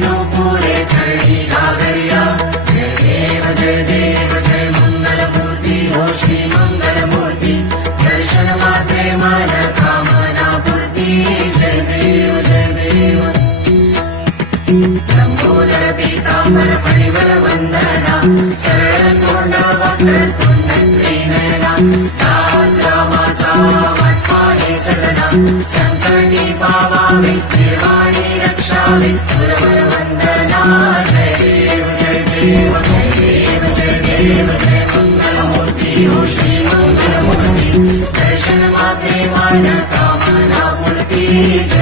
नूपुरे चढ़ी घाघरिया। जय देव जय मंगल मूर्ति हो श्री मंगल मूर्ति। दर्शन मात्रे मन कामना पूर्ति। जय देव लंबोदर पीतांबर परिवर वंदना। सरळ सोंड वक्र तुंड त्रिनयना। दास रामाचा वाटपाहे सदना। संकटी पावावे देवाणी रक्षावे सुरवर वंदना। जय देव जय मंगल मूर्ति हो श्री मंगल मूर्ति। दर्शन मात्रे मन कामना पूर्ति।